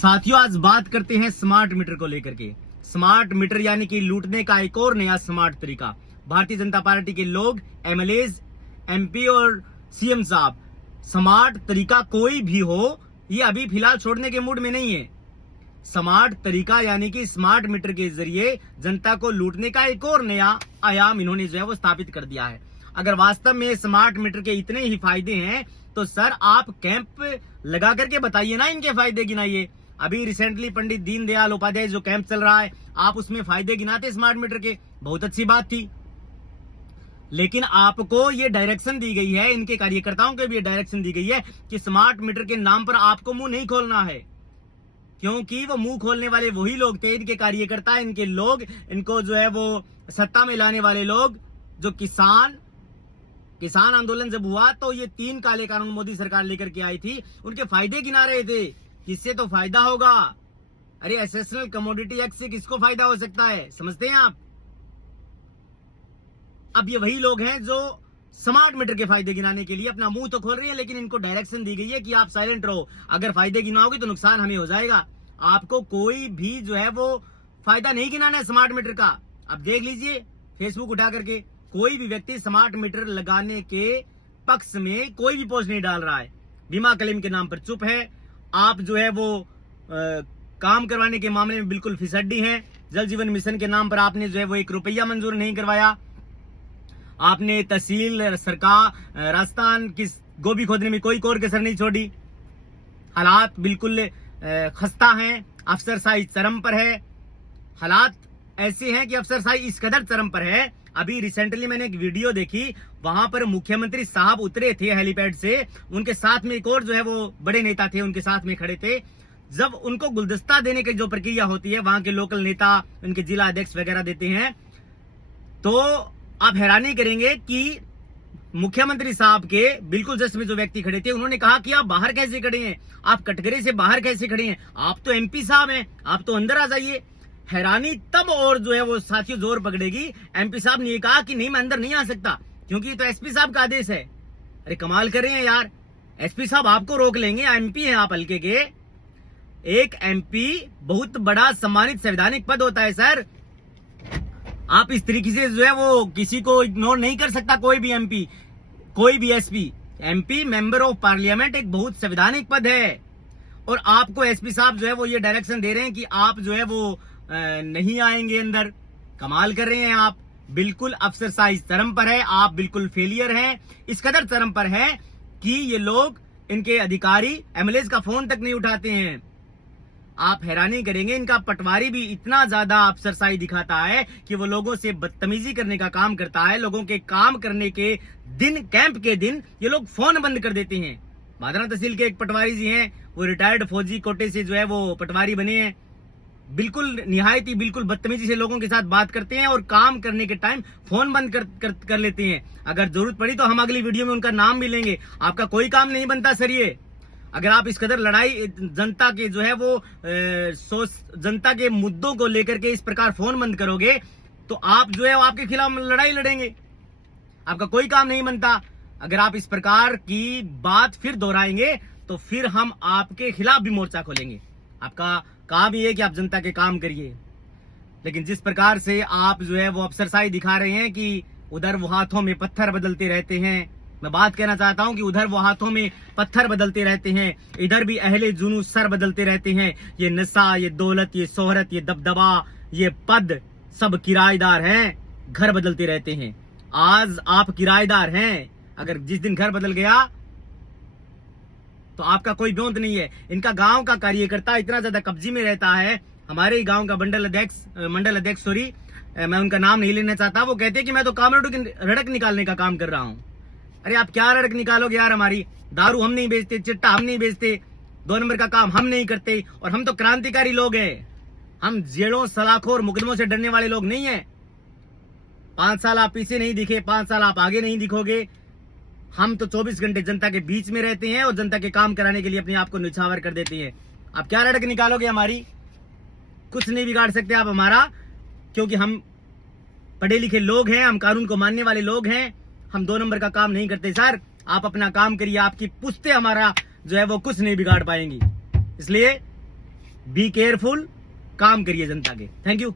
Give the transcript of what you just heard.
साथियों, आज बात करते हैं स्मार्ट मीटर को लेकर के। स्मार्ट मीटर यानी कि लूटने का एक और नया स्मार्ट तरीका। भारतीय जनता पार्टी के लोग, एमएलएज, एमपी और सीएम साहब, स्मार्ट तरीका कोई भी हो, ये अभी फिलहाल छोड़ने के मूड में नहीं है। स्मार्ट तरीका यानी कि स्मार्ट मीटर के जरिए जनता को लूटने का एक और नया आयाम इन्होंने जो है वो स्थापित कर दिया है। अगर वास्तव में स्मार्ट मीटर के इतने ही फायदे हैं तो सर आप कैंप लगा करके बताइए ना, इनके फायदे गिनाइए। अभी रिसेंटली पंडित दीनदयाल उपाध्याय जो कैंप चल रहा है, आप उसमें फायदे गिनाते स्मार्ट मीटर के, बहुत अच्छी बात थी। लेकिन आपको ये डायरेक्शन दी गई है, इनके कार्यकर्ताओं को भी ये डायरेक्शन दी गई है कि स्मार्ट मीटर के नाम पर आपको मुंह नहीं खोलना है, क्योंकि वो मुंह खोलने वाले वही लोग थे, इनके कार्यकर्ता, इनके लोग, इनको जो है वो सत्ता में लाने वाले लोग। जो किसान आंदोलन जब हुआ तो ये 3 काले कानून मोदी सरकार लेकर के आई थी, उनके फायदे गिना रहे थे, किससे तो फायदा होगा। अरे एसेशनल कमोडिटी एक्ट से किसको फायदा हो सकता है, समझते हैं आप? अब ये वही लोग हैं जो स्मार्ट मीटर के फायदे गिनाने के लिए अपना मुंह तो खोल रही है, लेकिन इनको डायरेक्शन दी गई है कि आप साइलेंट रहो, अगर फायदे गिनाओगे तो नुकसान हमें हो जाएगा। आपको कोई भी जो है वो फायदा नहीं गिनाना है स्मार्ट मीटर का। अब देख लीजिए फेसबुक उठा करके, कोई भी व्यक्ति स्मार्ट मीटर लगाने के पक्ष में कोई भी पोस्ट नहीं डाल रहा है। बीमा क्लेम के नाम पर चुप है। आप जो है वो काम करवाने के मामले में बिल्कुल फिसड्डी हैं। जल जीवन मिशन के नाम पर आपने जो है वो 1 रुपया मंजूर नहीं करवाया। आपने तहसील, सरकार, राजस्थान की गोभी खोदने में कोई कोर कसर नहीं छोड़ी। हालात बिल्कुल खस्ता हैं, अफसरशाही चरम पर है। हालात ऐसे हैं कि अफसरशाही इस कदर चरम पर है। अभी रिसेंटली मैंने एक वीडियो देखी, वहां पर मुख्यमंत्री साहब उतरे थे हेलीपैड से, उनके साथ में एक और जो है वो बड़े नेता थे, उनके साथ में खड़े थे। जब उनको गुलदस्ता देने की जो प्रक्रिया होती है, वहां के लोकल नेता, उनके जिला अध्यक्ष वगैरह देते हैं, तो आप हैरानी करेंगे कि मुख्यमंत्री साहब के बिल्कुल जस्ट में जो व्यक्ति खड़े थे, उन्होंने कहा कि आप बाहर कैसे खड़े हैं, आप कटघरे से बाहर कैसे खड़े हैं, आप तो एमपी साहब हैं, आप तो अंदर आ जाइए। हैरानी तब और जो है वो साथियों जोर पकड़ेगी, एमपी साहब ने ये कहा कि नहीं मैं अंदर नहीं आ सकता क्योंकि ये तो एसपी साहब का आदेश है। अरे कमाल कर रहे हैं यार, एसपी साहब आपको रोक लेंगे, एमपी हैं आप हल्के के। एक एमपी बहुत बड़ा सम्मानित संवैधानिक पद होता है सर। आप इस तरीके से जो है वो किसी को इग्नोर नहीं कर सकता, कोई भी एमपी, कोई भी SP. MP member of parliament एक बहुत संवैधानिक पद है, और आपको एसपी साहब जो है वो ये डायरेक्शन दे रहे हैं कि आप जो है वो नहीं आएंगे अंदर। कमाल कर रहे हैं आप, बिल्कुल अफसरशाही चरम पर है, आप बिल्कुल फेलियर हैं। इस कदर चरम पर है कि ये लोग, इनके अधिकारी एमएलए का फोन तक नहीं उठाते हैं। आप हैरानी करेंगे, इनका पटवारी भी इतना ज्यादा अफसरशाही दिखाता है कि वो लोगों से बदतमीजी करने का काम करता है। लोगों के काम करने के दिन, कैंप के दिन, ये लोग फोन बंद कर देते हैं। मादरा तहसील के एक पटवारी जी हैं, वो रिटायर्ड फौजी कोटे से जो है वो पटवारी बने हैं। बिल्कुल निहायत ही बिल्कुल बदतमीजी से लोगों के साथ बात करते हैं और काम करने के टाइम फोन बंद कर लेते हैं। अगर जरूरत पड़ी तो हम अगली वीडियो में उनका नाम भी लेंगे। आपका कोई काम नहीं बनता सर ये। अगर आप इस कदर लड़ाई जनता के जो है वो जनता के मुद्दों को लेकर के इस प्रकार फोन बंद करोगे तो आप जो है वो आपके खिलाफ लड़ाई लड़ेंगे। आपका कोई काम नहीं बनता। अगर आप इस प्रकार की बात फिर दोहराएंगे तो फिर हम आपके खिलाफ भी मोर्चा खोलेंगे। आपका काम ये है कि आप जनता के काम करिए, लेकिन जिस प्रकार से आप जो है वो अफसरशाही दिखा रहे हैं कि उधर वो हाथों में पत्थर बदलते रहते हैं, मैं बात कहना चाहता हूं कि उधर वो हाथों में पत्थर बदलते रहते हैं, इधर भी अहले जुनू सर बदलते रहते हैं। ये नशा, ये दौलत, ये शोहरत, ये दबदबा, ये पद, सब किराएदार हैं, घर बदलते रहते हैं। आज आप किराएदार हैं, अगर जिस दिन घर बदल गया तो आपका कोई ब्योंत नहीं है। इनका गांव का कार्यकर्ता इतना ज्यादा कब्जे में रहता है। हमारे ही गांव का मंडल अध्यक्ष मैं उनका नाम नहीं लेना चाहता, वो कहते हैं कि मैं तो कामरेडों की रड़क निकालने का काम कर रहा हूं। अरे आप क्या रड़क निकालोगे यार हमारी? दारू हम नहीं बेचते, चिट्टा हम नहीं बेचते, 2 नंबर का काम हम नहीं करते, और हम तो क्रांतिकारी लोग हैं। हम जेलों, सलाखों और मुकदमों से डरने वाले लोग नहीं है। 5 साल आप पीछे नहीं दिखे, 5 साल आप आगे नहीं दिखोगे। हम तो 24 घंटे जनता के बीच में रहते हैं और जनता के काम कराने के लिए अपने आप को निछावर कर देते हैं। आप क्या रड़क निकालोगे हमारी? कुछ नहीं बिगाड़ सकते आप हमारा, क्योंकि हम पढ़े लिखे लोग हैं, हम कानून को मानने वाले लोग हैं। हम 2 नंबर का काम नहीं करते सर। आप अपना काम करिए, आपकी पुश्ते हमारा जो है वो कुछ नहीं बिगाड़ पाएंगी। इसलिए बी केयरफुल, काम करिए जनता के। Thank you.